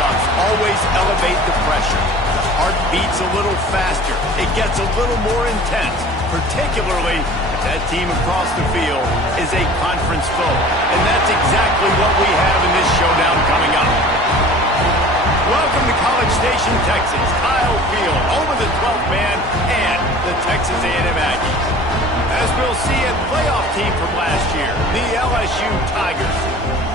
push-ups always elevate the pressure. The heart beats a little faster. It gets a little more intense, particularly if that team across the field is a conference foe. And that's exactly what we have in this showdown coming up. Welcome to College Station, Texas. Kyle Field, over the 12th man, and the Texas A&M Aggies. As we'll see, a playoff team from last year, the LSU Tigers,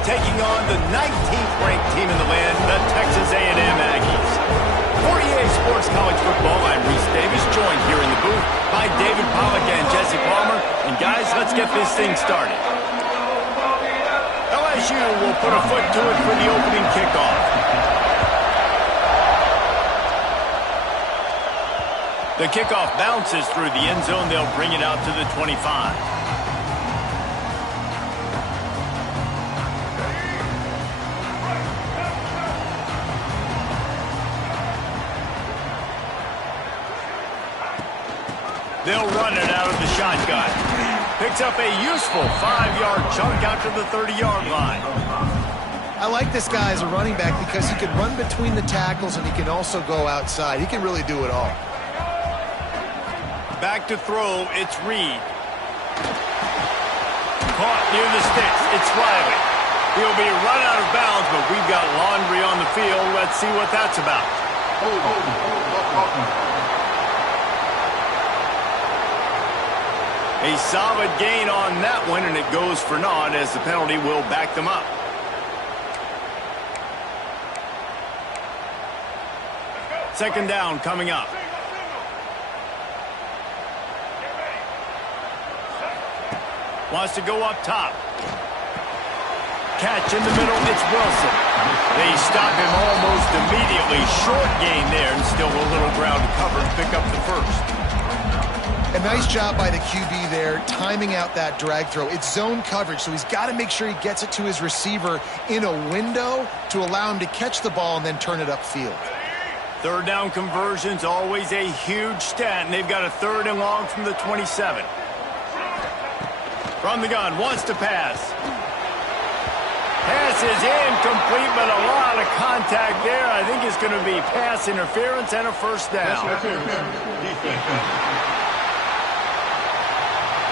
taking on the 19th ranked team in the land, the Texas A&M Aggies. For EA Sports College Football, I'm Reese Davis, joined here in the booth by David Pollack and Jesse Palmer. And guys, let's get this thing started. LSU will put a foot to it for the opening kickoff. The kickoff bounces through the end zone. They'll bring it out to the 25. They'll run it out of the shotgun. Picks up a useful 5-yard chunk out to the 30-yard line. I like this guy as a running back because he can run between the tackles and he can also go outside. He can really do it all. Back to throw, it's Reed. Caught near the sticks, it's Riley. He'll be run out of bounds, but we've got laundry on the field. Let's see what that's about. A solid gain on that one, and it goes for naught as the penalty will back them up. Second down coming up. Wants to go up top. Catch in the middle, it's Wilson. They stop him almost immediately. Short gain there, and still a little ground to cover to pick up the first. A nice job by the QB there, timing out that drag throw. It's zone coverage, so he's got to make sure he gets it to his receiver in a window to allow him to catch the ball and then turn it upfield. Third down conversion's always a huge stat, and they've got a 3rd and long from the 27. From the gun, wants to pass. Pass is incomplete, but a lot of contact there. I think it's going to be pass interference and a first down.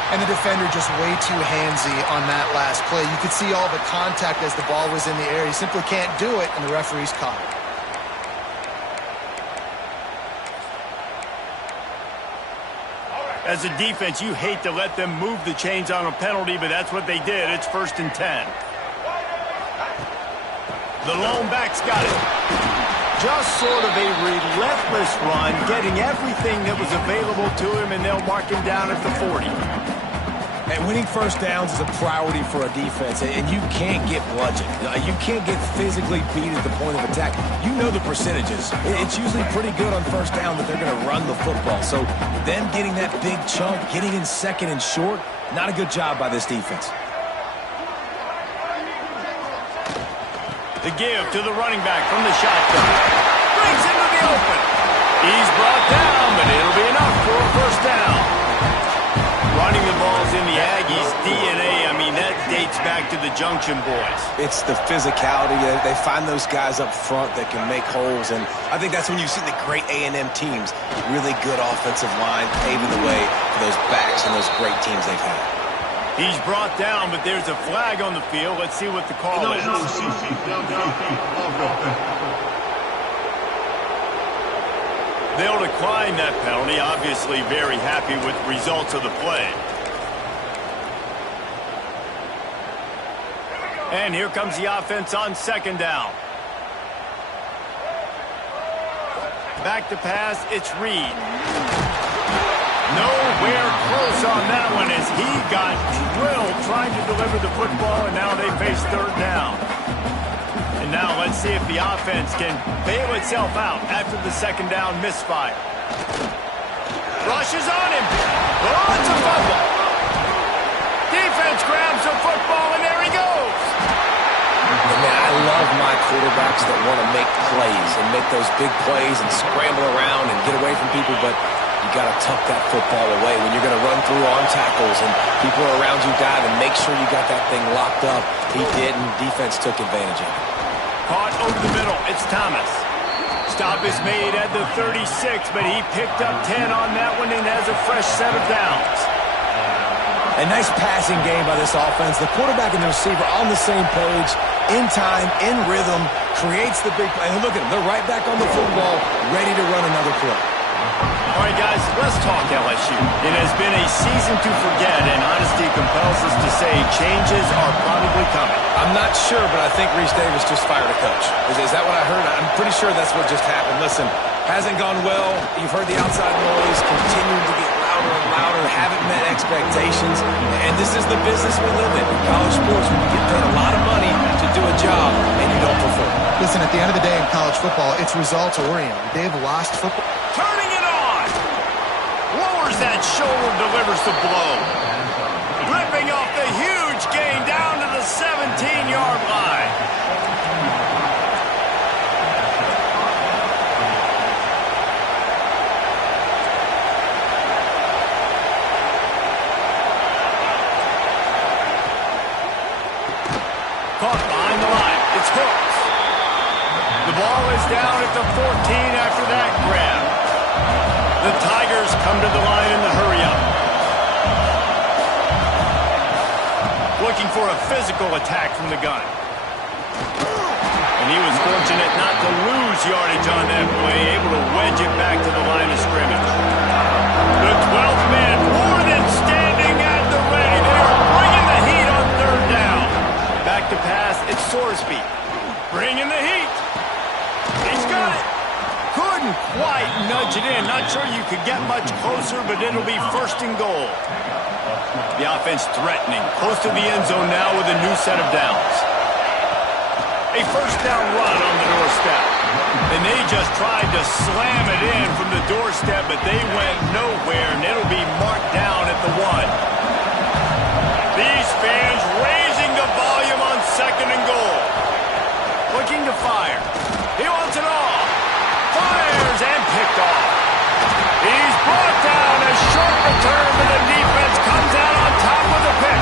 And the defender just way too handsy on that last play. You could see all the contact as the ball was in the air. He simply can't do it, and the referee's caught it. As a defense, you hate to let them move the chains on a penalty, but that's what they did. It's 1st and 10. The lone back's got it. Just sort of a relentless run, getting everything that was available to him, and they'll mark him down at the 40. And winning first downs is a priority for a defense, and you can't get bludgeoned. You can't get physically beat at the point of attack. You know the percentages. It's usually pretty good on first down that they're going to run the football. So them getting that big chunk, getting in 2nd and short, not a good job by this defense. The give to the running back from the shotgun. Brings into the open. He's brought down, but it'll be enough for a first down. Running the ball's in the Aggies' DNA. I mean, that dates back to the Junction Boys. It's the physicality. They find those guys up front that can make holes, and I think that's when you see the great A&M teams. Really good offensive line paving the way for those backs and those great teams they've had. He's brought down, but there's a flag on the field. Let's see what the call is. They'll decline that penalty. Obviously very happy with the results of the play. And here comes the offense on 2nd down. Back to pass, it's Reed. Nowhere close on that one as he got drilled trying to deliver the football, and now they face 3rd down. And now let's see if the offense can bail itself out after the 2nd down misfire. Rushes on him. Oh, it's a fumble. Defense grabs the football, and there he goes. Man, I love my quarterbacks that want to make plays and make those big plays and scramble around and get away from people, but you got to tuck that football away when you're going to run through on tackles and people around you dive and make sure you got that thing locked up. He did, and defense took advantage of it. Caught over the middle. It's Thomas. Stop is made at the 36, but he picked up 10 on that one and has a fresh set of downs. A nice passing game by this offense. The quarterback and the receiver on the same page, in time, in rhythm, creates the big play. And look at them. They're right back on the football, ready to run another play. All right, guys, let's talk LSU. It has been a season to forget, and honesty compels us to say changes are probably coming. I'm not sure, but I think Reese Davis just fired a coach. Is that what I heard? I'm pretty sure that's what just happened. Listen, hasn't gone well. You've heard the outside noise, continuing to get louder and louder, haven't met expectations. And this is the business we live in college sports, when you get paid a lot of money to do a job and you don't perform. Listen, at the end of the day in college football, it's results-oriented. They've lost football. Turning it on! Lowers that shoulder, delivers the blow. Ripping off the huge gain down to the 17-yard line. Caught behind the line. It's hooked. The ball is down at the 14 after that grab. The Tigers come to the line in the hurry-up. Looking for a physical attack from the gun. And he was fortunate not to lose yardage on that play, able to wedge it back to the line of scrimmage. The 12th man more than standing at the ready. They are bringing the heat on third down. Back to pass, it's Sorsby. Bringing the heat. He's got it. Couldn't quite nudge it in. Not sure you could get much closer, but it'll be first and goal. The offense threatening. Close to the end zone now with a new set of downs. A first down run on the doorstep. And they just tried to slam it in from the doorstep, but they went nowhere, and it'll be marked down at the 1. These fans raising the volume on second and goal. Looking to fire. He wants it all. Fires and picked off. He's brought down. A short return, but the defense comes out on top with a pick.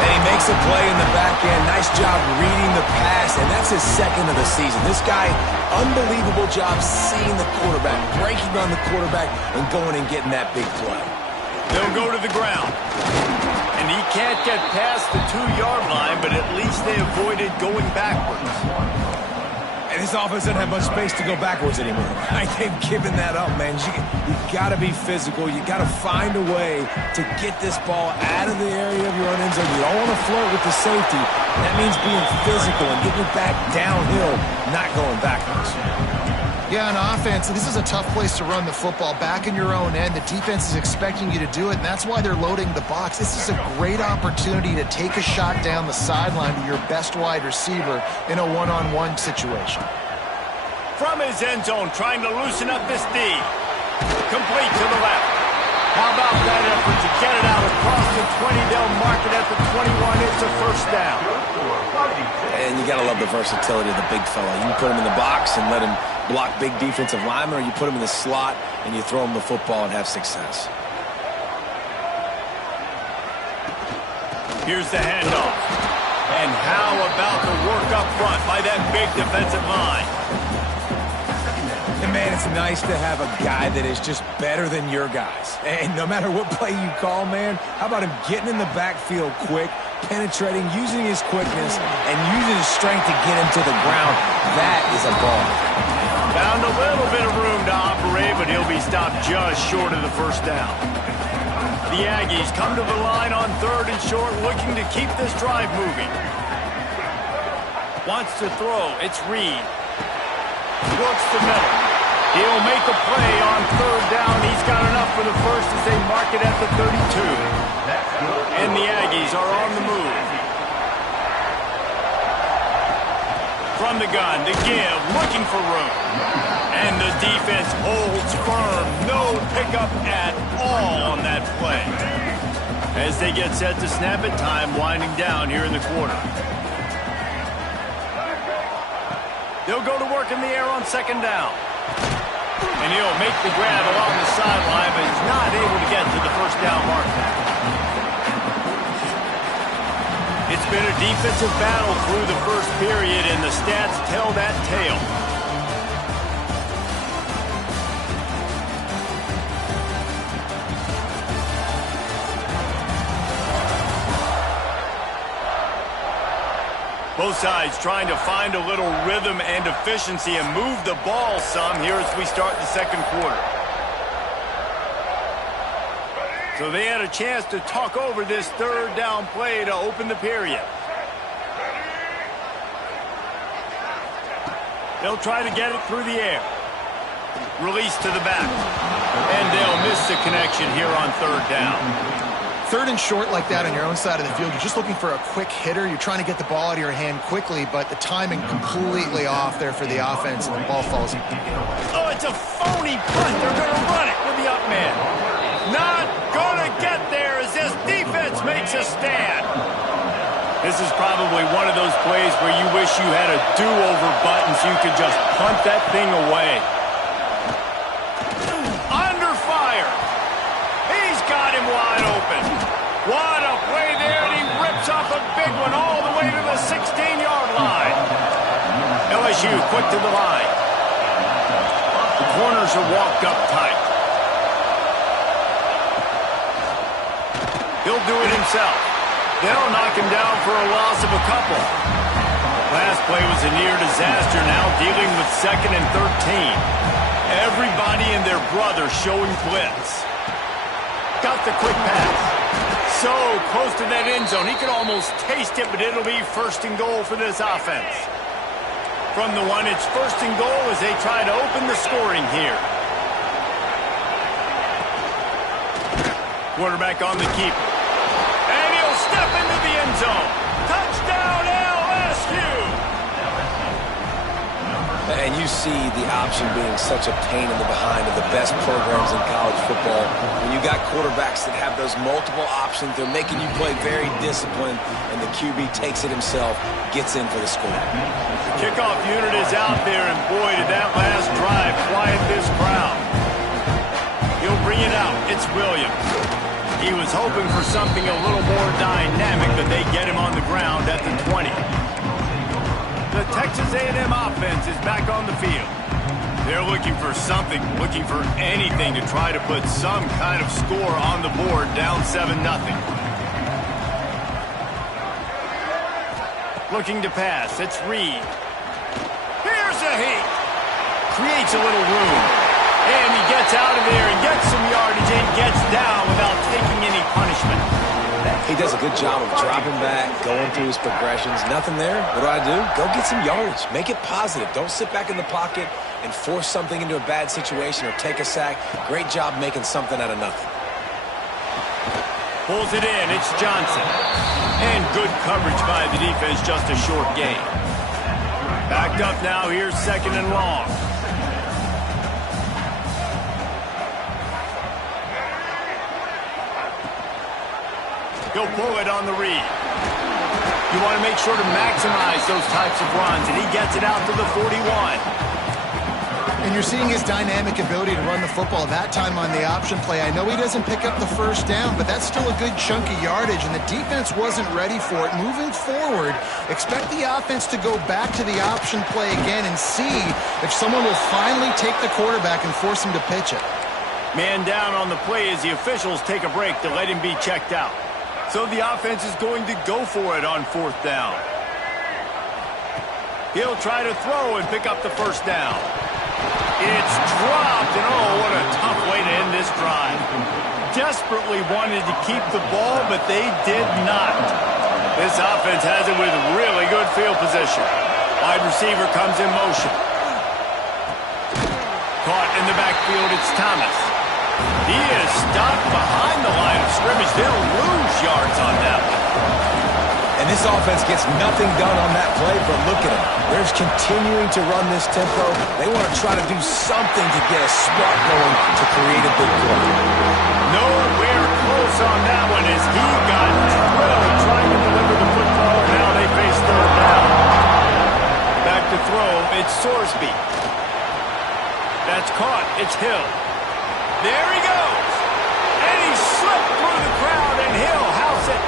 And he makes a play in the back end. Nice job reading the pass, and that's his second of the season. This guy, unbelievable job seeing the quarterback, breaking on the quarterback, and going and getting that big play. They'll go to the ground. And he can't get past the 2-yard line, but at least they avoided going backwards. And this offense doesn't have much space to go backwards anymore. They've given that up, man. You got to be physical. You got to find a way to get this ball out of the area of your own end zone. You don't want to flirt with the safety. That means being physical and getting it back downhill, not going backwards. Yeah, on offense, this is a tough place to run the football. Back in your own end, the defense is expecting you to do it, and that's why they're loading the box. This is a great opportunity to take a shot down the sideline to your best wide receiver in a one-on-one situation. From his end zone, trying to loosen up this D. Complete to the left. How about that effort to get it out across the 20? They'll mark it at the 21. It's a first down. And you got to love the versatility of the big fella. You can put him in the box and let him block big defensive linemen, or you put him in the slot and you throw him the football and have success. Here's the handoff. And how about the work up front by that big defensive line? And man, it's nice to have a guy that is just better than your guys. And no matter what play you call, man, how about him getting in the backfield quick, penetrating, using his quickness, and using his strength to get him to the ground? That is a ball. Found a little bit of room to operate, but he'll be stopped just short of the first down. The Aggies come to the line on third and short, looking to keep this drive moving. Wants to throw. It's Reed. Works the middle. He'll make a play on third down. He's got enough for the first as they mark it at the 32. And the Aggies are on the move. From the gun to give, looking for room. And the defense holds firm. No pickup at all on that play. As they get set to snap it, time winding down here in the quarter. They'll go to work in the air on second down. And he'll make the grab along the sideline, but he's not able to get to the first down marker. It's been a defensive battle through the first period, and the stats tell that tale. Both sides trying to find a little rhythm and efficiency and move the ball some here as we start the second quarter. So they had a chance to talk over this third down play to open the period. They'll try to get it through the air. Release to the back. And they'll miss the connection here on third down. Third and short like that on your own side of the field, you're just looking for a quick hitter. You're trying to get the ball out of your hand quickly, but the timing completely off there for the offense, and the ball falls. Oh, it's a phony punt. They're going to run it with the up man. Not going to get there as this defense makes a stand. This is probably one of those plays where you wish you had a do-over button so you could just punt that thing away. Under fire. He's got him wide open. What a play there, and he rips off a big one all the way to the 16-yard line. LSU quick to the line. The corners are walked up tight. He'll do it himself. They'll knock him down for a loss of a couple. Last play was a near disaster, now dealing with 2nd and 13. Everybody and their brother showing blitz. Got the quick pass. So close to that end zone. He could almost taste it, but it'll be 1st and goal for this offense. From the one, it's 1st and goal as they try to open the scoring here. Quarterback on the keeper. And he'll step into the end zone. Touchdown, LSU! And you see the option being such a pain in the behind of the best programs in college football. When you got quarterbacks that have those multiple options, they're making you play very disciplined, and the QB takes it himself, gets in for the score. The kickoff unit is out there, and boy, did that last drive quiet this crowd. He'll bring it out. It's Williams. He was hoping for something a little more dynamic, but they get him on the ground at the 20. The Texas A&M offense is back on the field. They're looking for something, looking for anything to try to put some kind of score on the board, down 7-0. Looking to pass, it's Reed. Here's a heat. Creates a little room. And he gets out of there and gets some yardage and gets down without taking any punishment. He does a good job of dropping back, going through his progressions. Nothing there. What do? Go get some yardage. Make it positive. Don't sit back in the pocket and force something into a bad situation or take a sack. Great job making something out of nothing. Pulls it in. It's Johnson. And good coverage by the defense, just a short gain. Backed up now. Here's 2nd and long. He'll pull it on the read. You want to make sure to maximize those types of runs, and he gets it out to the 41. And you're seeing his dynamic ability to run the football. That time on the option play, I know he doesn't pick up the 1st down, but that's still a good chunk of yardage, and the defense wasn't ready for it. Moving forward, expect the offense to go back to the option play again and see if someone will finally take the quarterback and force him to pitch it. Man down on the play as the officials take a break to let him be checked out. So the offense is going to go for it on 4th down. He'll try to throw and pick up the 1st down. It's dropped, and oh, what a tough way to end this drive. Desperately wanted to keep the ball, but they did not. This offense has it with really good field position. Wide receiver comes in motion. Caught in the backfield, it's Thomas. He is stopped behind the line of scrimmage. They'll lose yards on that one. And this offense gets nothing done on that play, but look at them. They're continuing to run this tempo. They want to try to do something to get a spark going to create a big play. Nowhere close on that one as he got drilled trying to deliver the football. Now they face 3rd down. Back to throw, it's Sorsby. That's caught, it's Hill. There he goes. And he slipped through the crowd, and Hill house it.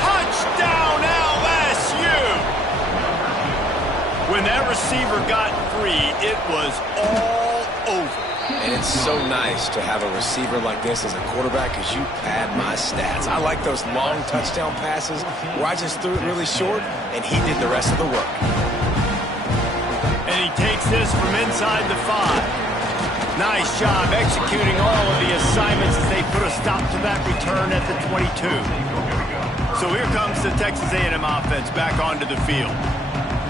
Touchdown, LSU! When that receiver got free, it was all over. And it's so nice to have a receiver like this as a quarterback because you pad my stats. I like those long touchdown passes where I just threw it really short and he did the rest of the work. And he takes this from inside the 5. Nice job executing all of the assignments as they put a stop to that return at the 22. So here comes the Texas A&M offense back onto the field.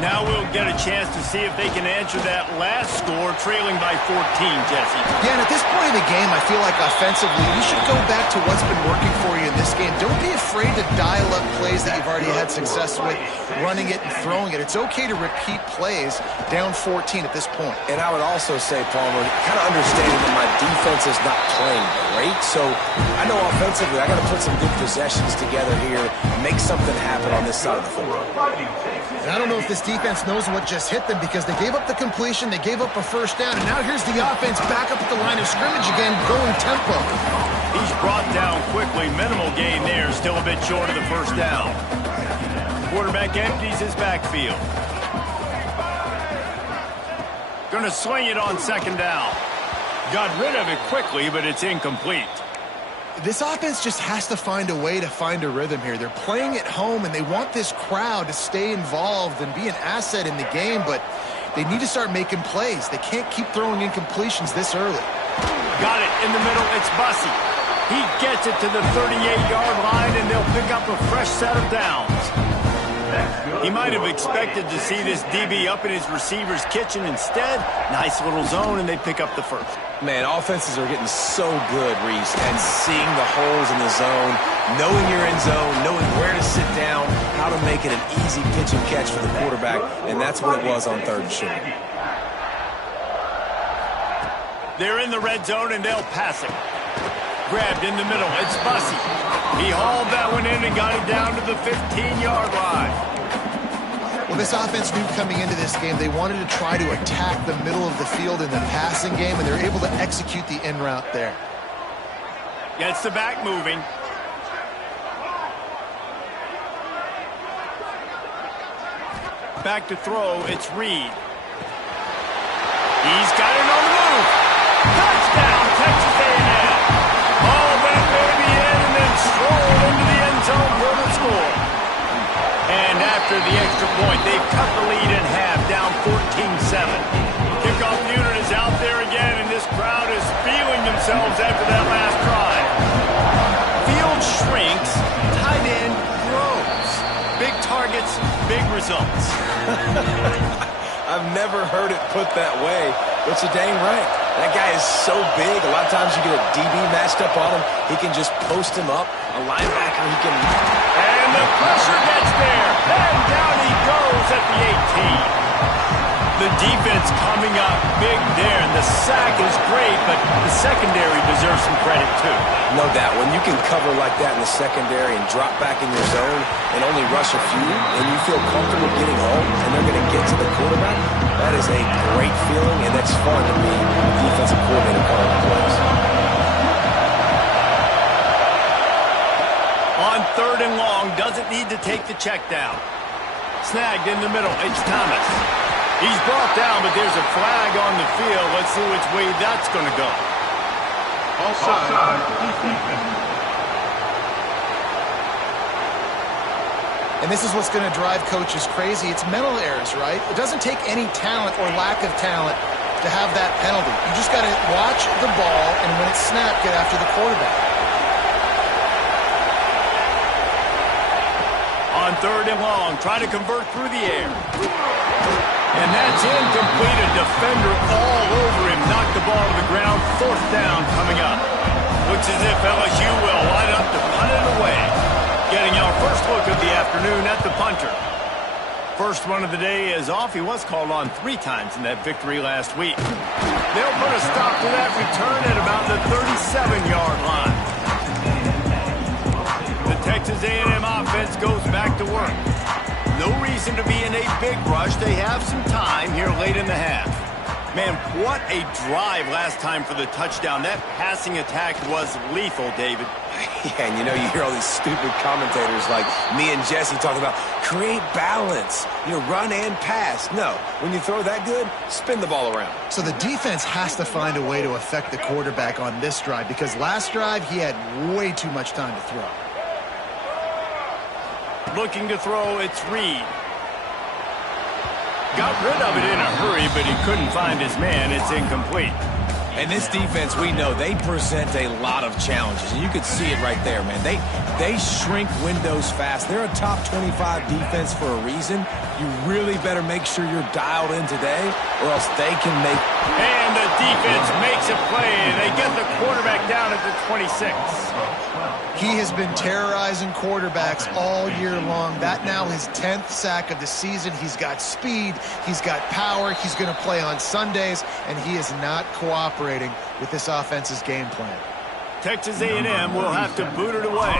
Now we'll get a chance to see if they can answer that last score, trailing by 14, Jesse. Yeah, and at this point in the game, I feel like offensively, you should go back to what's been working for you in this game. Don't be afraid to dial up plays that you've already had success with, running it and throwing it. It's okay to repeat plays down 14 at this point. And I would also say, Palmer, kind of understanding that my defense is not playing great, so I know offensively I got to put some good possessions together here, make something happen on this side of the football. And I don't know if this defense knows what just hit them because they gave up the completion, they gave up a first down, and now here's the offense back up at the line of scrimmage again, going tempo. He's brought down quickly. Minimal gain there, still a bit short of the first down. Quarterback empties his backfield. Going to swing it on second down. Got rid of it quickly, but it's incomplete. This offense just has to find a way to find a rhythm here. They're playing at home, and they want this crowd to stay involved and be an asset in the game, but they need to start making plays. They can't keep throwing incompletions this early. Got it in the middle. It's Bussey. He gets it to the 38-yard line, and they'll pick up a fresh set of downs. He might have expected to see this DB up in his receiver's kitchen. Instead, nice little zone, and they pick up the first. Man, offenses are getting so good, Reese, at seeing the holes in the zone, knowing you're in zone, knowing where to sit down, how to make it an easy pitch and catch for the quarterback, and that's what it was on third and short. They're in the red zone, and they'll pass it. Grabbed in the middle. It's Bussey. He hauled that one in and got it down to the 15-yard line. Well, this offense knew coming into this game they wanted to try to attack the middle of the field in the passing game, and they're able to execute the in route there. Gets the back moving. Back to throw. It's Reed. He's got it on the move. Touchdown, Texas A&M. All that baby in and then strolled into the end zone for the score. And after the extra point, they've cut the lead in half, down 14-7. Kickoff unit is out there again, and this crowd is feeling themselves after that last drive. Field shrinks, tight end grows. Big targets, big results. I've never heard it put that way, but you're dang right. That guy is so big. A lot of times you get a DB matched up on him. He can just post him up. A linebacker, he can... And the pressure gets there. And down he goes at the 18. The defense coming up big there. And the sack is great, but the secondary deserves some credit too. No doubt. When you can cover like that in the secondary and drop back in your zone and only rush a few, and you feel comfortable getting home and they're going to get to the quarterback, that is a great feeling, and that's fun to be a defensive coordinator calling the plays. On third and long, doesn't need to take the check down. Snagged in the middle, it's Thomas. He's brought down, but there's a flag on the field. Let's see which way that's going to go. Offside. And this is what's going to drive coaches crazy. It's mental errors, right? It doesn't take any talent or lack of talent to have that penalty. You just got to watch the ball, and when it's snapped, get after the quarterback. On third and long, try to convert through the air. And that's incomplete. A defender all over him. Knocked the ball to the ground. Fourth down coming up. Looks as if LSU will line up to punt it away. Getting our first look of the afternoon at the punter. First one of the day is off. He was called on 3 times in that victory last week. They'll put a stop to that return at about the 37-yard line. The Texas A&M offense goes back to work. No reason to be in a big rush. They have some time here late in the half. Man, what a drive last time for the touchdown. That passing attack was lethal, David. Yeah, and you hear all these stupid commentators like me and Jesse talking about create balance, run and pass. No, when you throw that good, spin the ball around. So the defense has to find a way to affect the quarterback on this drive because last drive he had way too much time to throw. Looking to throw, it's Reed. Got rid of it in a hurry, but he couldn't find his man. It's incomplete. And this defense, we know, they present a lot of challenges. And you could see it right there, man. They shrink windows fast. They're a top 25 defense for a reason. You really better make sure you're dialed in today, or else they can make... And the defense makes a play. They get the quarterback down at the 26. He has been terrorizing quarterbacks all year long. That now his 10th sack of the season. He's got speed. He's got power. He's going to play on Sundays, and he is not cooperating with this offense's game plan. Texas A&M will have to boot it away.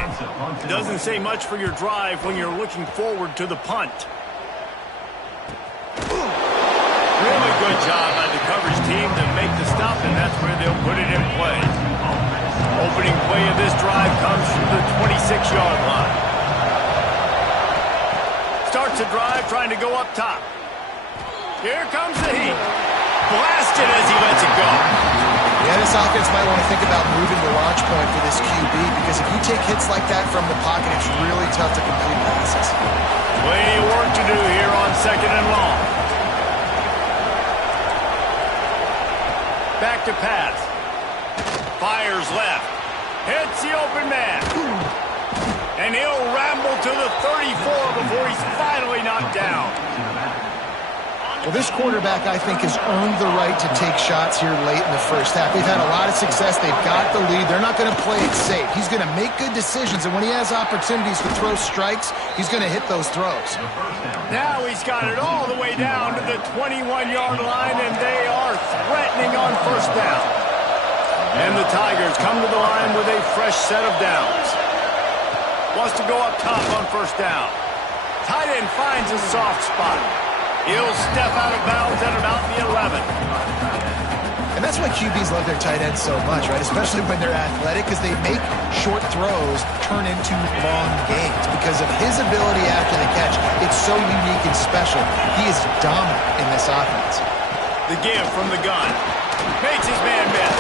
Doesn't say much for your drive when you're looking forward to the punt. Really good job by the coverage team to make the stop, and that's where they'll put it in play. Opening play of this drive comes from the 26-yard line. Starts the drive trying to go up top. Here comes the heat. Blasted as he lets it go. Yeah, this offense might want to think about moving the launch point for this QB because if you take hits like that from the pocket, it's really tough to complete passes. Plenty of work to do here on 2nd and long. Back to pass. Fires left. Hits the open man. And he'll ramble to the 34 before he's finally knocked down. Well, this quarterback, I think, has earned the right to take shots here late in the first half. They've had a lot of success. They've got the lead. They're not going to play it safe. He's going to make good decisions, and when he has opportunities to throw strikes, he's going to hit those throws. Now he's got it all the way down to the 21-yard line, and they are threatening on first down. And the Tigers come to the line with a fresh set of downs. Wants to go up top on first down. Tight end finds a soft spot. He'll step out of bounds at about the 11. And that's why QBs love their tight ends so much, right? Especially when they're athletic, because they make short throws turn into long gains. Because of his ability after the catch, it's so unique and special. He is dominant in this offense. The give from the gun. Makes his man miss.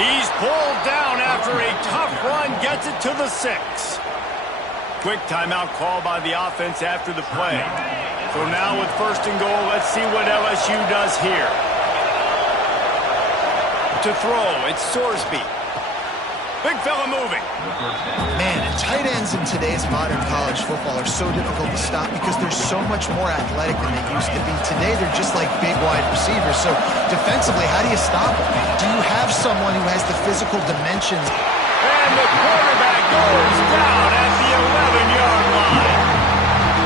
He's pulled down after a tough run, gets it to the 6. Quick timeout call by the offense after the play. So now with 1st and goal, let's see what LSU does here. To throw, it's Sorsby. Big fella moving. Man, and tight ends in today's modern college football are so difficult to stop because they're so much more athletic than they used to be. Today, they're just like big wide receivers. So defensively, how do you stop them? Do you have someone who has the physical dimensions? And the quarterback goes down at the 11-yard line.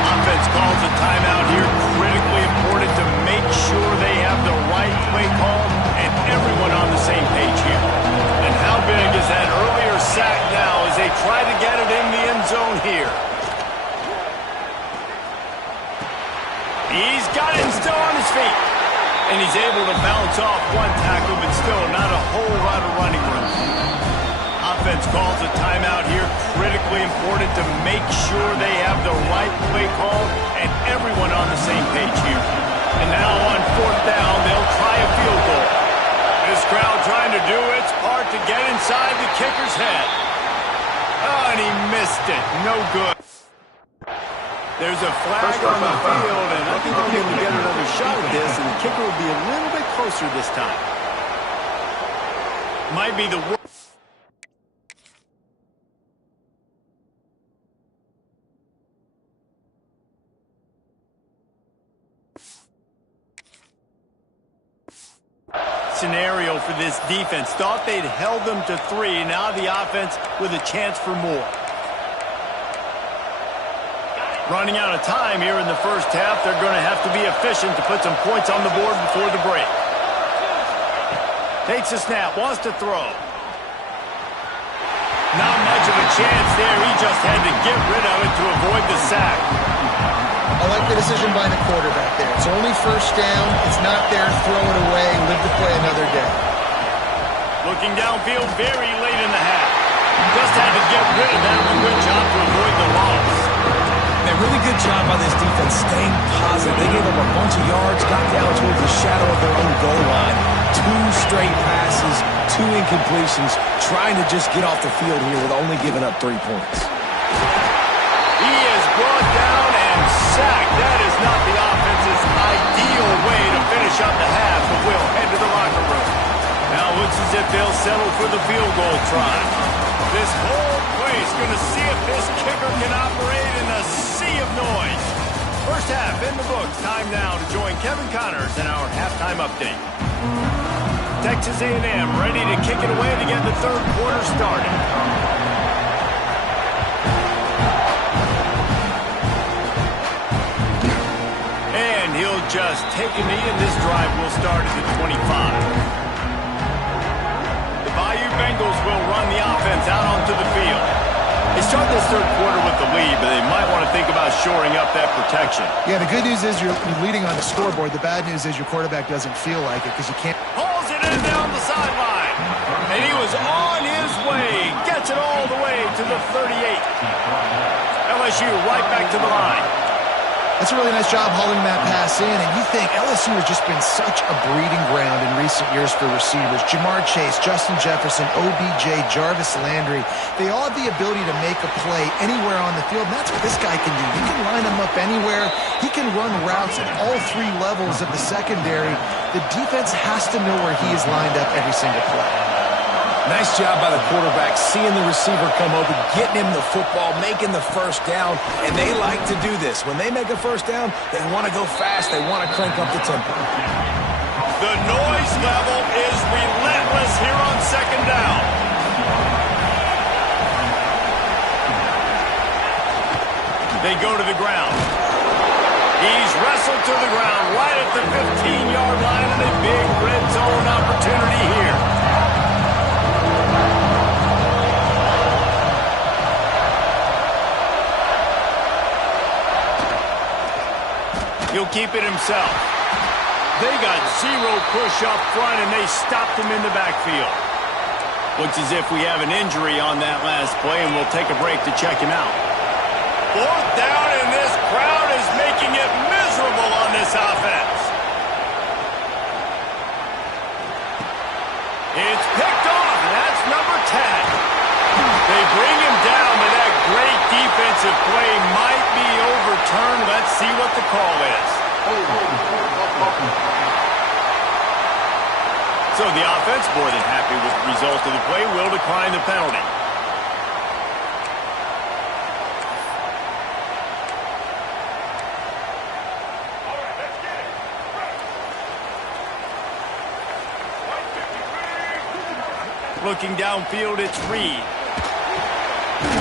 Offense calls a timeout here. Critically important to make sure they have the right play call and everyone on the same page here. And how big is that earlier sack now as they try to get it in the end zone here? He's got it and still on his feet. And he's able to bounce off one tackle, but still not a whole lot of running room. Offense calls a timeout here. Critically important to make sure they have the right play call and everyone on the same page here. And now on 4th down, they'll try a field goal. This crowd trying to do its part to get inside the kicker's head. Oh, and he missed it. No good. There's a flag on the field, and I think they'll be able to get another shot at this, and the kicker will be a little bit closer this time. Might be the worst scenario for this defense. Thought they'd held them to 3. Now the offense with a chance for more. Running out of time here in the first half. They're going to have to be efficient to put some points on the board before the break. Takes a snap, wants to throw. Not much of a chance there. He just had to get rid of it to avoid the sack. I like the decision by the quarterback there. It's only first down. It's not there. Throw it away. Live to play another day. Looking downfield very late in the half. Just had to get rid of that one. Good job to avoid the loss. A really good job by this defense staying positive. They gave up a bunch of yards, got down towards the shadow of their own goal line. 2 straight passes, 2 incompletions, trying to just get off the field here with only giving up 3 points. He is brought down and sacked. That is not the offense's ideal way to finish up the half, but we'll head to the locker room. Now it looks as if they'll settle for the field goal try. This whole place going to see if this kicker can operate in a sea of noise. First half in the books. Time now to join Kevin Connors in our halftime update. Texas A&M ready to kick it away to get the third quarter started. And he'll just take a knee, and this drive will start at the 25. Bengals will run the offense out onto the field. They start this third quarter with the lead, but they might want to think about shoring up that protection. Yeah, the good news is you're leading on the scoreboard. The bad news is your quarterback doesn't feel like it because you can't. Hauls it in down the sideline. And he was on his way. Gets it all the way to the 38. LSU right back to the line. That's a really nice job hauling that pass in, and you think LSU has just been such a breeding ground in recent years for receivers. Jamar Chase, Justin Jefferson, OBJ, Jarvis Landry, they all have the ability to make a play anywhere on the field, and that's what this guy can do. You can line him up anywhere. He can run routes at all 3 levels of the secondary. The defense has to know where he is lined up every single play. Nice job by the quarterback, seeing the receiver come open, getting him the football, making the first down, and they like to do this. When they make a first down, they want to go fast. They want to crank up the tempo. The noise level is relentless here on second down. They go to the ground. He's wrestled to the ground right at the 15-yard line, and a big red zone opportunity here. He'll keep it himself. They got 0 push up front, and they stopped him in the backfield. Looks as if we have an injury on that last play, and we'll take a break to check him out. 4th down, and this crowd is making it miserable on this offense. It's picked off, and that's number 10. They bring him down, but that great defensive play might be overturned. Let's see what the call is. So the offense, more than happy with the result of the play, will decline the penalty. Looking downfield, it's Reed.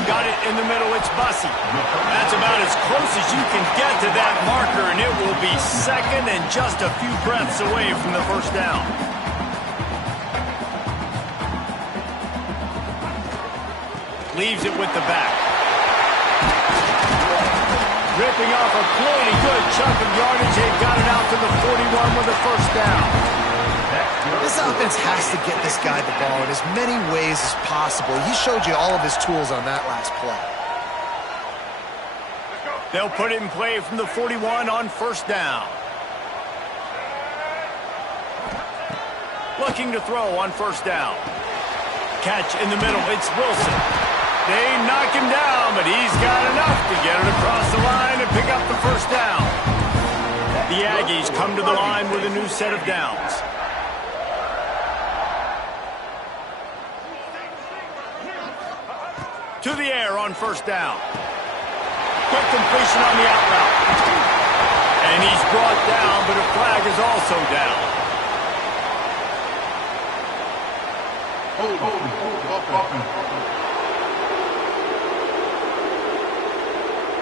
Got it in the middle, it's Bussey. That's about as close as you can get to that marker, and it will be second and just a few breaths away from the first down. Leaves it with the back. Ripping off a pretty good chunk of yardage. They've got it out to the 41 with the first down. This offense has to get this guy the ball in as many ways as possible. He showed you all of his tools on that last play. They'll put it in play from the 41 on first down. Looking to throw on first down. Catch in the middle, it's Wilson. They knock him down, but he's got enough to get it across the line and pick up the first down. The Aggies come to the line with a new set of downs. To the air on first down. Quick completion on the out route. And he's brought down, but a flag is also down.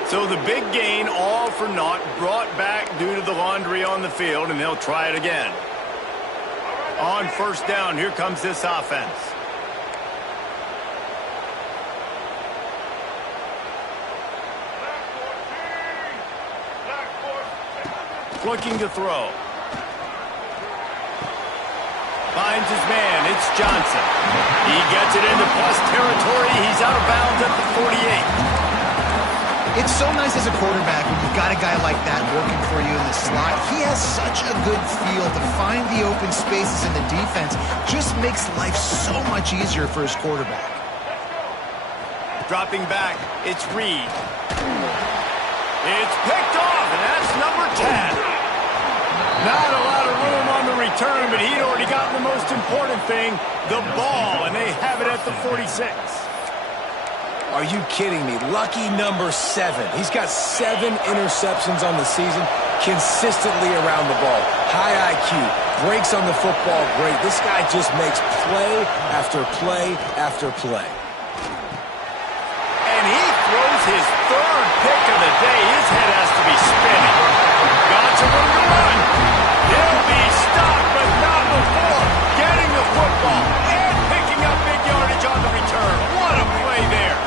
So the big gain, all for naught, brought back due to the laundry on the field, and they'll try it again. On first down, here comes this offense. looking to throw. Finds his man. It's Johnson. He gets it into plus territory. He's out of bounds at the 48. It's so nice as a quarterback when you've got a guy like that working for you in the slot. He has such a good feel to find the open spaces in the defense. Just makes life so much easier for his quarterback. Dropping back, it's Reed. It's picked off, and that's number 10. Not a lot of room on the return, but he'd already gotten the most important thing, the ball, and they have it at the 46. Are you kidding me? Lucky number 7. He's got 7 interceptions on the season, consistently around the ball. High IQ, breaks on the football great. This guy just makes play after play after play. And he throws his 3rd pick of the day. His head has to be spinning. Got some room to run. He'll be stopped, but not before getting the football and picking up big yardage on the return. What a play there.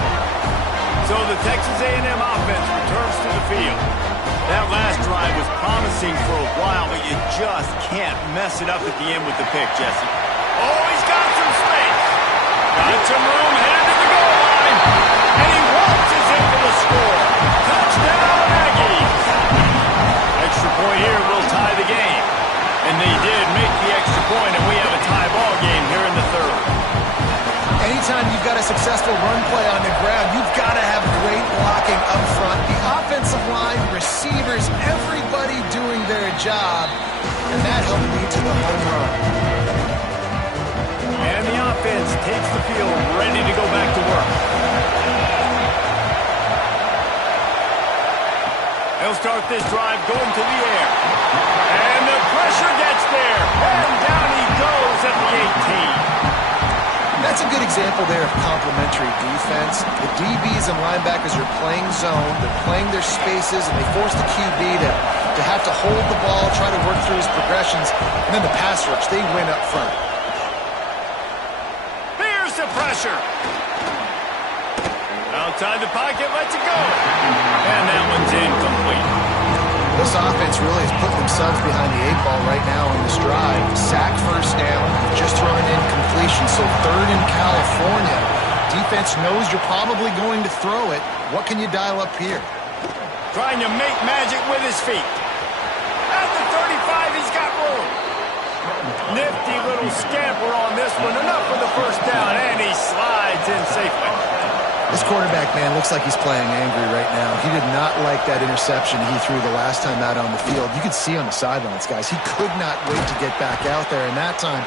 So the Texas A&M offense returns to the field. That last drive was promising for a while, but you just can't mess it up at the end with the pick, Jesse. Oh, he's got some space. Got some room, headed to the goal line. And he waltzes in for the score. Touchdown, Aggies. Extra point here will tie the game. And they did make the extra point, and we have a tie ball game here in the 3rd. Anytime you've got a successful run play on the ground, you've got to have great blocking up front. The offensive line, receivers, everybody doing their job, and that helped lead to the home run. And the offense takes the field, ready to go back to work. They'll start this drive going to the air. And the pressure gets there. And down he goes at the 18. That's a good example there of complementary defense. The DBs and linebackers are playing zone, they're playing their spaces, and they force the QB to have to hold the ball, try to work through his progressions, and then the pass rush, they win up front. Here's the pressure. Outside the pocket, lets it go. And that one's incomplete. This offense really has put themselves behind the 8 ball right now on this drive. Sack, first down, just thrown in completion. So 3rd in California. Defense knows you're probably going to throw it. What can you dial up here? Trying to make magic with his feet. At the 35, he's got room. Nifty little scamper on this one. Enough for the first down, and he slides in safely. This quarterback, man, looks like he's playing angry right now. He did not like that interception he threw the last time out on the field. You could see on the sidelines, guys, he could not wait to get back out there. And that time,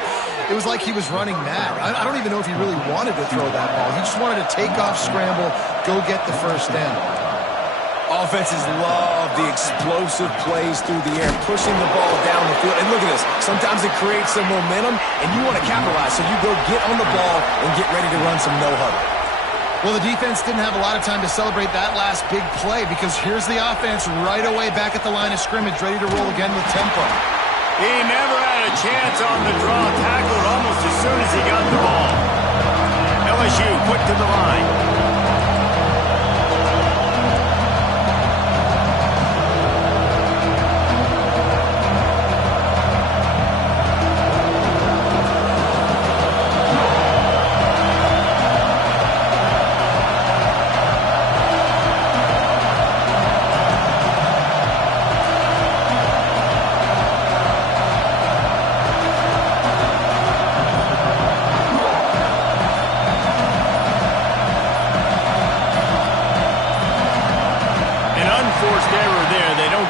it was like he was running mad. I don't even know if he really wanted to throw that ball. He just wanted to take off, scramble, go get the first down. Offenses love the explosive plays through the air, pushing the ball down the field. And look at this. Sometimes it creates some momentum, and you want to capitalize. So you go get on the ball and get ready to run some no-huddle. Well, the defense didn't have a lot of time to celebrate that last big play because here's the offense right away back at the line of scrimmage, ready to roll again with tempo. He never had a chance on the draw, tackled almost as soon as he got the ball. LSU quick to the line.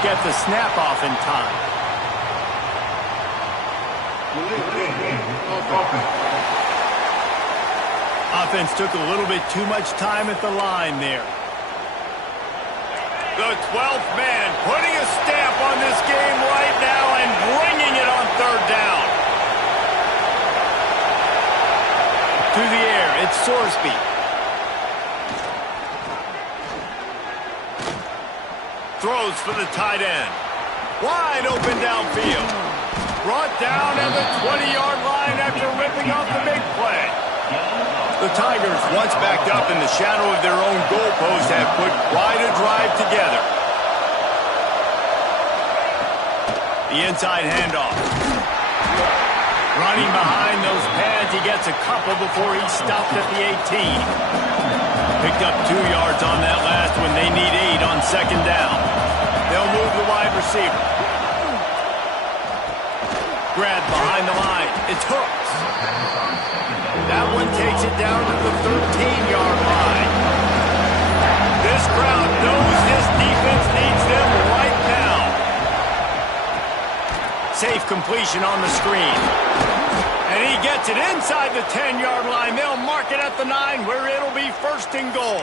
Get the snap off in time. Offense took a little bit too much time at the line there. The 12th man putting a stamp on this game right now and bringing it on 3rd down. To the air, it's Sorsby. Throws for the tight end. Wide open downfield. Brought down at the 20-yard line after ripping off the big play. The Tigers, once backed up in the shadow of their own goalpost, have put quite a drive together. The inside handoff. Running behind those pads, he gets a couple before he stopped at the 18. Picked up 2 yards on that last one. They need 8 on second down. They'll move the wide receiver. Grab behind the line. It's Hooks. That one takes it down to the 13-yard line. This crowd knows this defense needs them right now. Safe completion on the screen. And he gets it inside the 10-yard line. They'll mark it at the 9 where it'll be first and goal.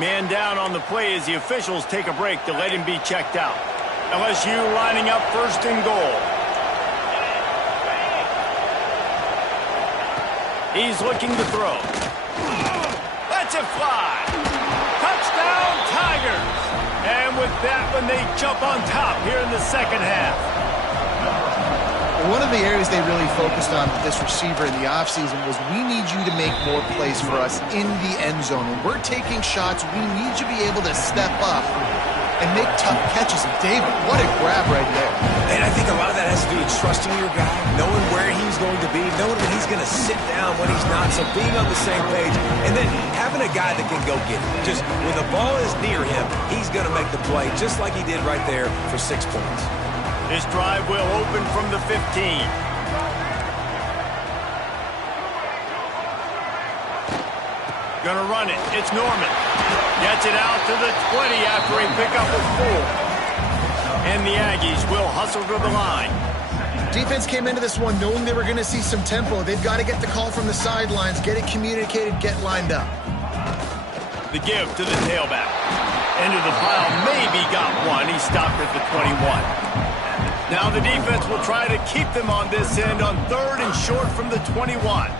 Man down on the play as the officials take a break to let him be checked out. LSU lining up first and goal. He's looking to throw. Lets it fly. Touchdown, Tigers. And with that one, they jump on top here in the second half. One of the areas they really focused on with this receiver in the offseason was we need you to make more plays for us in the end zone. When we're taking shots, we need you to be able to step up and make tough catches. And David, what a grab right there. And I think a lot of that has to do with trusting your guy, knowing where he's going to be, knowing when he's going to sit down, when he's not, so being on the same page, and then having a guy that can go get it. Just when the ball is near him, he's going to make the play, just like he did right there for 6 points. This drive will open from the 15. Gonna run it. It's Norman. Gets it out to the 20 after a pickup of 4. And the Aggies will hustle to the line. Defense came into this one knowing they were going to see some tempo. They've got to get the call from the sidelines, get it communicated, get lined up. The give to the tailback. Into the pile, maybe got one. He stopped at the 21. Now the defense will try to keep them on this end on 3rd and short from the 21.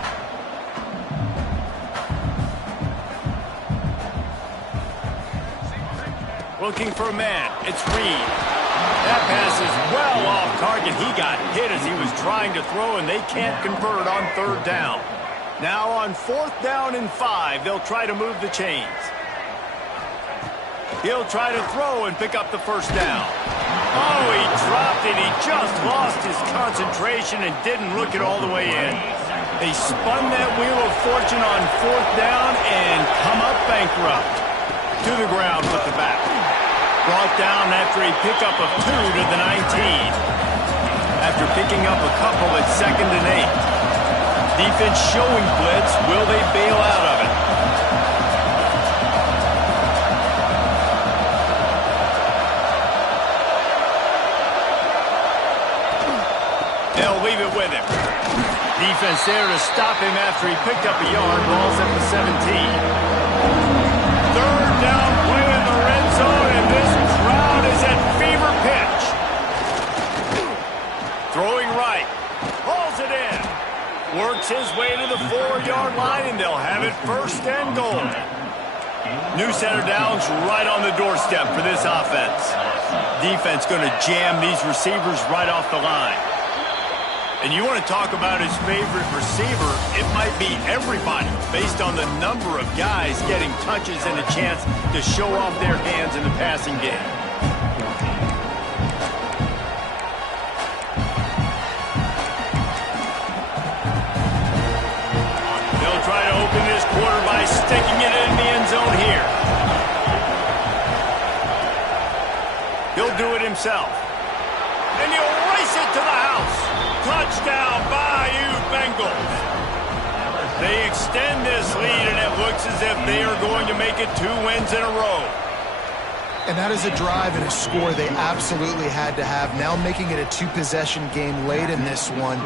Looking for a man. It's Reed. That pass is well off target. He got hit as he was trying to throw, and they can't convert on 3rd down. Now on 4th down and 5, they'll try to move the chains. He'll try to throw and pick up the first down. Oh, he dropped it. He just lost his concentration and didn't look it all the way in. They spun that wheel of fortune on 4th down and come up bankrupt. To the ground with the back. Brought down after a pickup of 2 to the 19. After picking up a couple at 2nd and 8. Defense showing blitz. Will they bail out of it? They'll leave it with him. Defense there to stop him after he picked up a yard. Ball's at the 17. 3rd down play in the red zone, and this crowd is at fever pitch. Throwing right. Hauls it in. Works his way to the 4-yard line, and they'll have it first and goal. New center downs right on the doorstep for this offense. Defense going to jam these receivers right off the line. And you want to talk about his favorite receiver, it might be everybody based on the number of guys getting touches and a chance to show off their hands in the passing game. They'll try to open this quarter by sticking it in the end zone here. He'll do it himself. And he'll race it to the house. Touchdown, Bayou Bengals. They extend this lead, and it looks as if they are going to make it 2 wins in a row. And that is a drive and a score they absolutely had to have. Now making it a 2-possession game late in this one.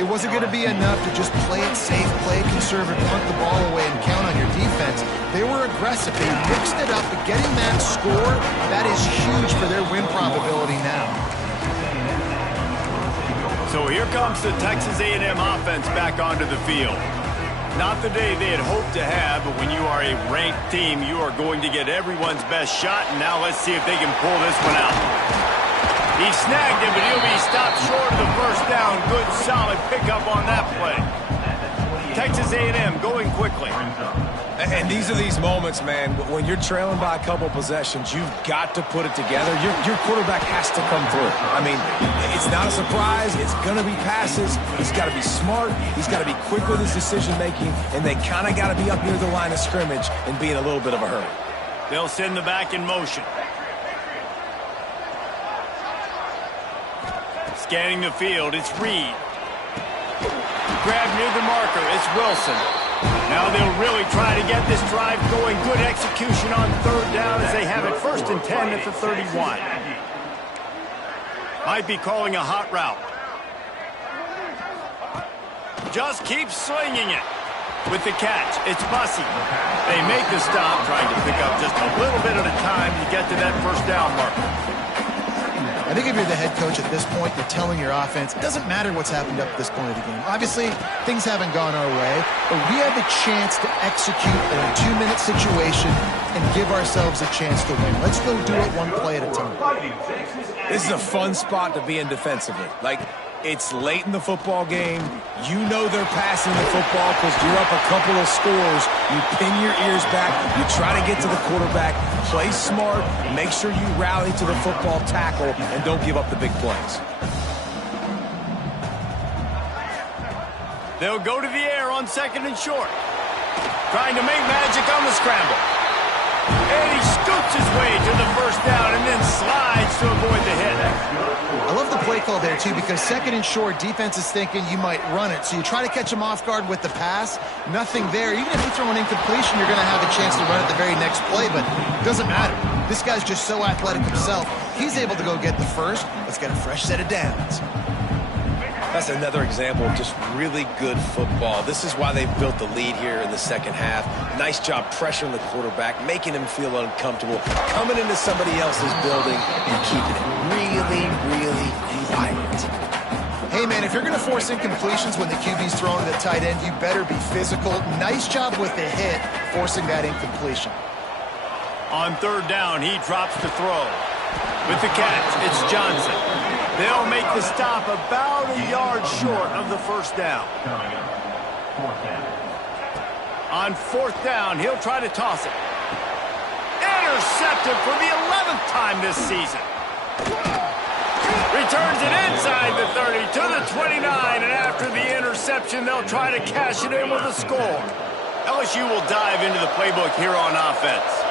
It wasn't going to be enough to just play it safe, play it conservative, punt the ball away, and count on your defense. They were aggressive. They mixed it up, but getting that score, that is huge for their win probability now. So here comes the Texas A&M offense back onto the field. Not the day they had hoped to have, but when you are a ranked team, you are going to get everyone's best shot, and now let's see if they can pull this one out. He snagged him, but he'll be stopped short of the first down. Good, solid pickup on that play. Texas A&M going quickly. And these are these moments, man, when you're trailing by a couple possessions, you've got to put it together. Your quarterback has to come through. I mean, it's not a surprise. It's going to be passes. He's got to be smart. He's got to be quick with his decision-making, and they kind of got to be up near the line of scrimmage and be in a little bit of a hurry. They'll send the back in motion. Scanning the field, it's Reed. Grab near the marker, it's Wilson. Now they'll really try to get this drive going. Good execution on third down as they have it 1st and 10 at the 31. Might be calling a hot route. Just keep slinging it. With the catch, it's Bussey. They make the stop, trying to pick up just a little bit at a time to get to that 1st down marker. I think if you're the head coach at this point, you're telling your offense, it doesn't matter what's happened up to this point of the game. Obviously, things haven't gone our way, but we have a chance to execute in a 2-minute situation and give ourselves a chance to win. Let's go do it one play at a time. This is a fun spot to be in defensively. Like, it's late in the football game. You know they're passing the football because you're up a couple of scores. You pin your ears back. You try to get to the quarterback. Play smart. Make sure you rally to the football tackle and don't give up the big plays. They'll go to the air on 2nd and short. Trying to make magic on the scramble. And he scoots his way to the 1st down and then slides to avoid the hit. I love the play call there, too, because 2nd and short, defense is thinking you might run it. So you try to catch him off guard with the pass. Nothing there. Even if you throw an incompletion, you're going to have a chance to run it the very next play, but it doesn't matter. This guy's just so athletic himself. He's able to go get the first. Let's get a fresh set of downs. That's another example of just really good football. This is why they've built the lead here in the 2nd half. Nice job pressuring the quarterback, making him feel uncomfortable, coming into somebody else's building and keeping it really, really quiet. Hey, man, if you're going to force incompletions when the QB's throwing to the tight end, you better be physical. Nice job with the hit, forcing that incompletion. On 3rd down, he drops to throw. With the catch, it's Johnson. They'll make the stop about a yard short of the 1st down. On 4th down, he'll try to toss it. Intercepted for the 11th time this season. Returns it inside the 30 to the 29, and after the interception, they'll try to cash it in with a score. LSU will dive into the playbook here on offense.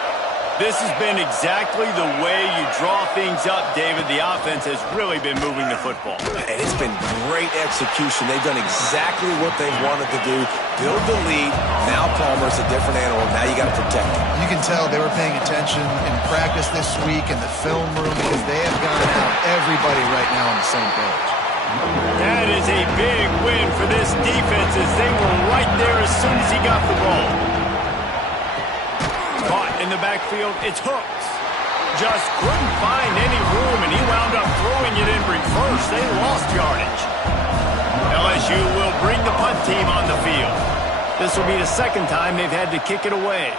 This has been exactly the way you draw things up, David. The offense has really been moving the football. And it's been great execution. They've done exactly what they wanted to do. Build the lead. Now Palmer's a different animal. Now you got to protect him. You can tell they were paying attention in practice this week in the film room because they have gone out everybody right now on the same page. That is a big win for this defense as they were right there as soon as he got the ball. Caught in the backfield, it's Hooks. Just couldn't find any room, and he wound up throwing it in reverse. They lost yardage. LSU will bring the punt team on the field. This will be the 2nd time they've had to kick it away.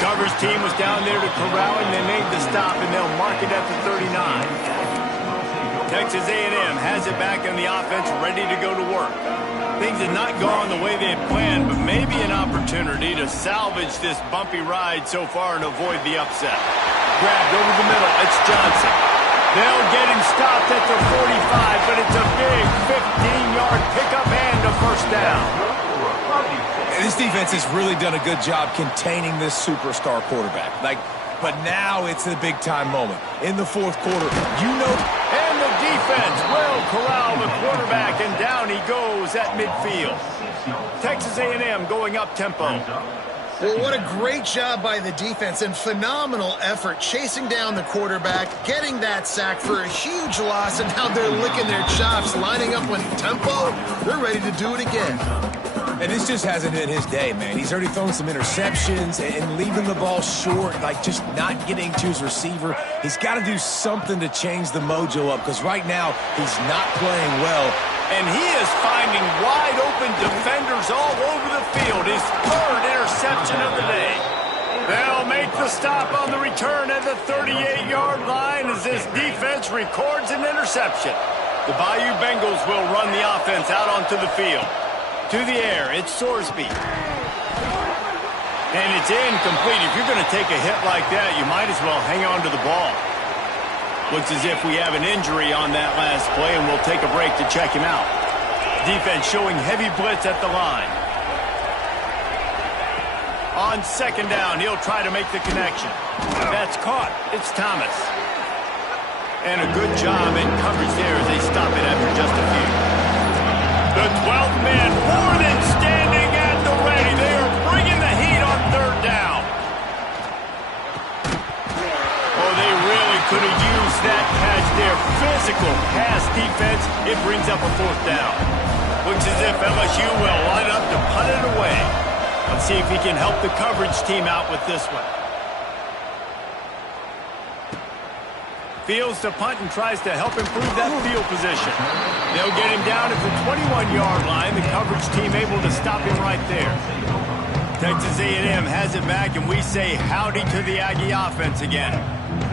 Coverage team was down there to corral him. They made the stop, and they'll mark it at the 39. Texas A&M has it back on the offense, ready to go to work. Things have not gone the way they had planned, but maybe an opportunity to salvage this bumpy ride so far and avoid the upset. Grabbed over the middle, it's Johnson. They'll get him stopped at the 45, but it's a big 15-yard pickup and a 1st down. And this defense has really done a good job containing this superstar quarterback. But now it's the big-time moment. In the 4th quarter, you know... And the defense will corral the quarterback, and down he goes at midfield. Texas A&M going up-tempo. Well, what a great job by the defense and phenomenal effort chasing down the quarterback, getting that sack for a huge loss, and now they're licking their chops, lining up with tempo. They're ready to do it again. And this just hasn't been his day, man. He's already thrown some interceptions and leaving the ball short, just not getting to his receiver. He's got to do something to change the mojo up because right now he's not playing well. And he is finding wide-open defenders all over the field. His 3rd interception of the day. They'll make the stop on the return at the 38-yard line as this defense records an interception. The Bayou Bengals will run the offense out onto the field. To the air, it's Sorsby. And it's incomplete. If you're going to take a hit like that, you might as well hang on to the ball. Looks as if we have an injury on that last play, and we'll take a break to check him out. Defense showing heavy blitz at the line. On second down, he'll try to make the connection. That's caught. It's Thomas. And a good job in coverage there as they stop it after just a few. The 12th man more than standing at the ready. They are bringing the heat on third down. Oh, they really could have used that catch there. Physical pass defense. It brings up a fourth down. Looks as if LSU will line up to punt it away. Let's see if he can help the coverage team out with this one. Fields to punt and tries to help improve that field position. They'll get him down at the 21-yard line. The coverage team able to stop him right there. Texas A&M has it back, and we say howdy to the Aggie offense again.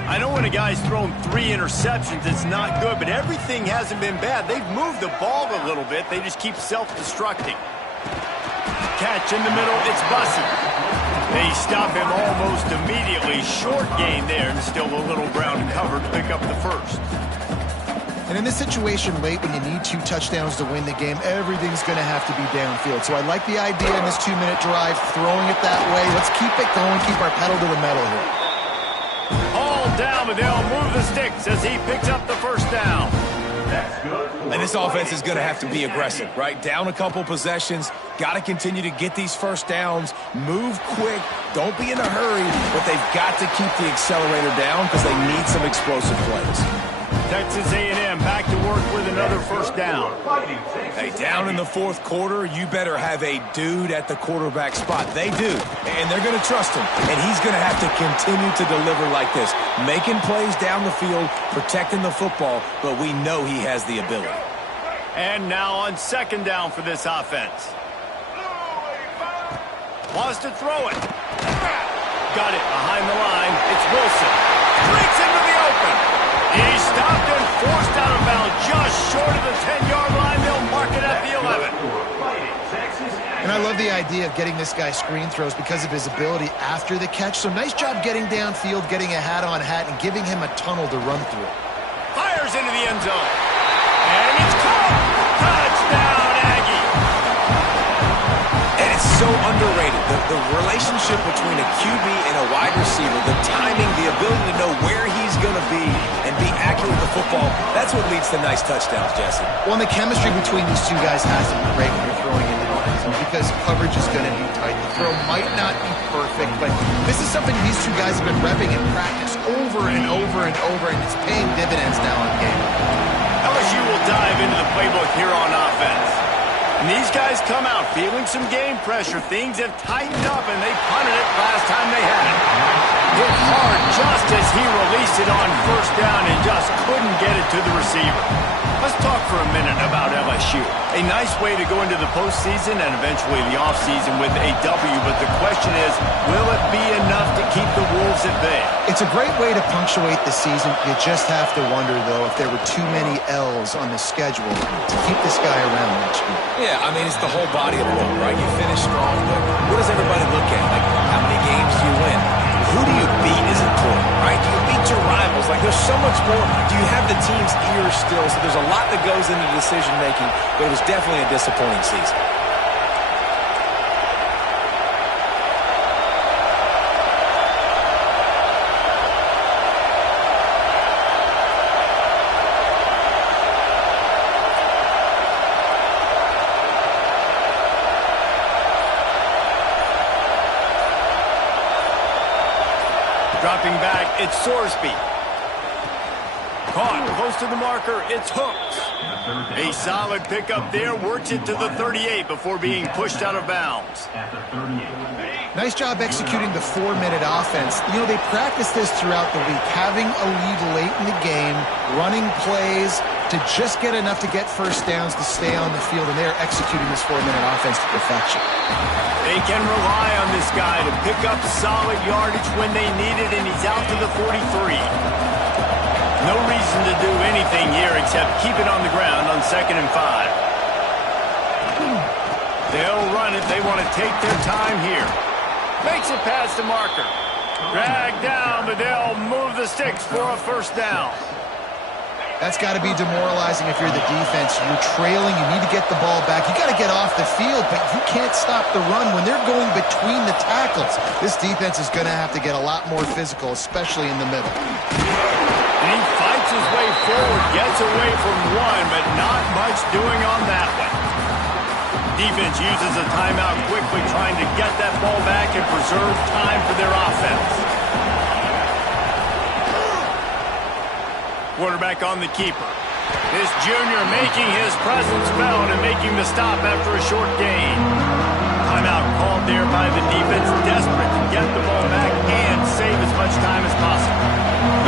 I know when a guy's thrown 3 interceptions, it's not good, but everything hasn't been bad. They've moved the ball a little bit. They just keep self-destructing. Catch in the middle, it's Bussey. They stop him almost immediately. Short gain there, and still a little ground cover to pick up the first. And in this situation late, when you need 2 touchdowns to win the game, everything's going to have to be downfield. So I like the idea in this 2-minute drive, throwing it that way. Let's keep it going, keep our pedal to the metal here. All down, but they'll move the sticks as he picks up the first down. And this offense is going to have to be aggressive, right? Down a couple possessions, got to continue to get these first downs, move quick, don't be in a hurry, but they've got to keep the accelerator down because they need some explosive plays. Texas A&M back to work with another first down. Hey, down in the fourth quarter, you better have a dude at the quarterback spot. They do, and they're going to trust him, and he's going to have to continue to deliver like this, making plays down the field, protecting the football, but we know he has the ability. And now on second down for this offense. Wants to throw it. Got it behind the line. It's Wilson. Breaks into the open. He's stopped and forced out of bounds just short of the 10-yard line. They'll mark it at the 11. And I love the idea of getting this guy screen throws because of his ability after the catch. So nice job getting downfield, getting a hat-on-hat, and giving him a tunnel to run through. Fires into the end zone. And it's caught. Touchdown, Aggie. And it's so underrated. The relationship between a QB and a wide receiver, the timing, the ability to know where he's going to be and be accurate with the football, that's what leads to nice touchdowns, Jesse. Well, and the chemistry between these 2 guys has to be great when you're throwing into the end zone because coverage is going to be tight. The throw might not be perfect, but this is something these 2 guys have been repping in practice over and over and over, and it's paying dividends now in game. LSU will dive into the playbook here on offense. And these guys come out feeling some game pressure. Things have tightened up, and they punted it last time they had it. Hit hard just as he released it on first down and just couldn't get it to the receiver. Let's talk for a minute about LSU. A nice way to go into the postseason and eventually the offseason with a W, but the question is, will it be enough to keep the Wolves at bay? It's a great way to punctuate the season. You just have to wonder, though, if there were too many L's on the schedule to keep this guy around next year. Yeah, I mean, it's the whole body of work, right? You finish strong, but what does everybody look at? Like, how many games do you win? Who do you beat is important, right? Do you beat your rivals? Like, there's so much more. Do you have the team's ear still? So there's a lot that goes into decision-making, but it was definitely a disappointing season. Dropping back, it's Sorsby. Caught close to the marker, it's Hooks. A solid pickup there, works it to the 38 before being pushed out of bounds. Nice job executing the 4-minute offense. You know, they practice this throughout the week, having a lead late in the game, running plays to just get enough to get first downs to stay on the field, and they're executing this 4-minute offense to perfection. They can rely on this guy to pick up solid yardage when they need it, and he's out to the 43. No reason to do anything here except keep it on the ground on 2nd and 5. They'll run it. They want to take their time here. Makes it past the marker. Dragged down, but they'll move the sticks for a first down. That's got to be demoralizing if you're the defense. You're trailing. You need to get the ball back. You got to get off the field, but you can't stop the run when they're going between the tackles. This defense is going to have to get a lot more physical, especially in the middle. And he fights his way forward, gets away from one, but not much doing on that one. Defense uses a timeout quickly, trying to get that ball back and preserve time for their offense. Quarterback on the keeper. This junior making his presence felt and making the stop after a short gain. Timeout called there by the defense, desperate to get the ball back and save as much time as possible.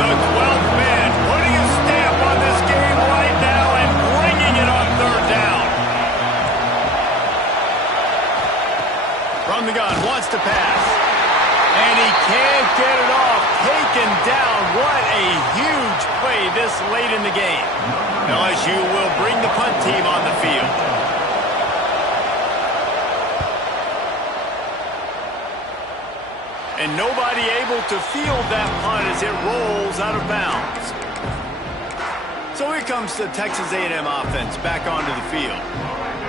The 12th man putting a stamp on this game right now and bringing it on 3rd down. From the gun, wants to pass. And he can't get it off. Taken down. What a huge play this late in the game. LSU will bring the punt team on the field. And nobody able to field that punt as it rolls out of bounds. So here comes the Texas A&M offense back onto the field.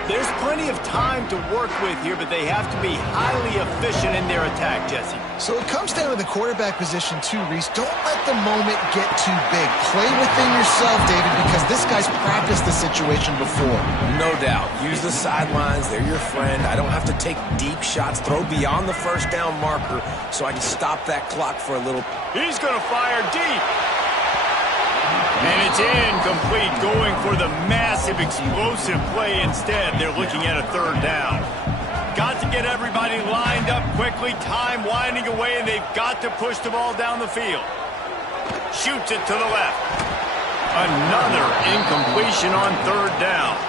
There's plenty of time to work with here, but they have to be highly efficient in their attack, Jesse. So it comes down to the quarterback position too, Reese. Don't let the moment get too big. Play within yourself, David, because this guy's practiced the situation before. No doubt. Use the sidelines. They're your friend. I don't have to take deep shots, throw beyond the first down marker, so I can stop that clock for a little. He's going to fire deep. And it's incomplete, going for the massive, explosive play instead. They're looking at a 3rd down. Got to get everybody lined up quickly. Time winding away, and they've got to push the ball down the field. Shoots it to the left. Another incompletion on 3rd down.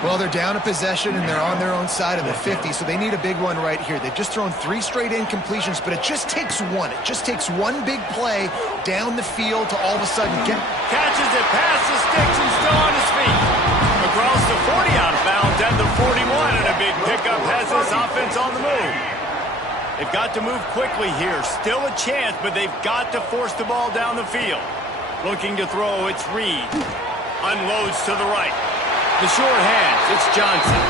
Well, they're down a possession, and they're on their own side of the 50, so they need a big one right here. They've just thrown 3 straight incompletions, but it just takes one. It just takes one big play down the field to all of a sudden get... Catches it past the sticks and still on his feet. Across the 40 out of bounds and the 41, and a big pickup has this offense on the move. They've got to move quickly here. Still a chance, but they've got to force the ball down the field. Looking to throw, it's Reed. Unloads to the right. The short hands, it's Johnson.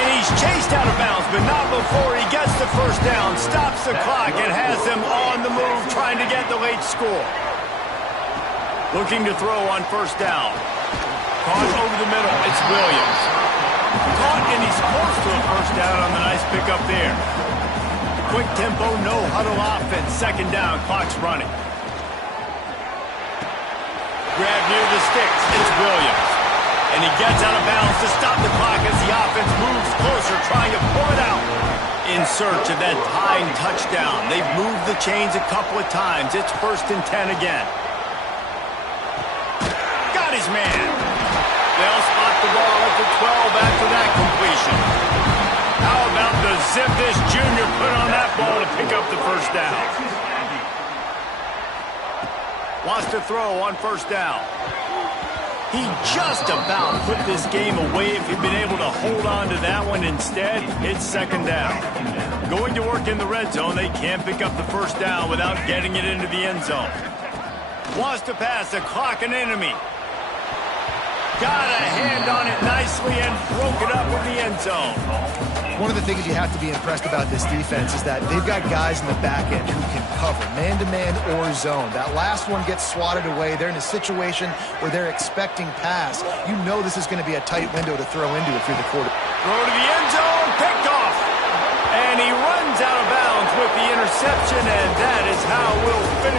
And he's chased out of bounds, but not before he gets the first down, stops the clock, and has them on the move trying to get the late score. Looking to throw on 1st down. Caught over the middle, it's Williams. Caught, and he's close to a 1st down on the nice pickup there. Quick tempo, no huddle offense. 2nd down, clock's running. Grab near the sticks, it's Williams. And he gets out of bounds to stop the clock as the offense moves closer, trying to pull it out. In search of that tying touchdown. They've moved the chains a couple of times. It's 1st and 10 again. Got his man. They'll spot the ball at the 12 after that completion. How about the zip this junior put on that ball to pick up the 1st down? Wants to throw on 1st down. He just about put this game away if he'd been able to hold on to that one. Instead, it's 2nd down. Going to work in the red zone. They can't pick up the 1st down without getting it into the end zone. Wants to pass, the clock an enemy. Got a hand on it nicely and broke it up in the end zone. One of the things you have to be impressed about this defense is that they've got guys in the back end who can cover man-to-man or zone. That last one gets swatted away. They're in a situation where they're expecting pass. You know this is going to be a tight window to throw into if you're the quarterback. Throw to the end zone, picked off. And he runs out of bounds with the interception, and that is how we'll finish.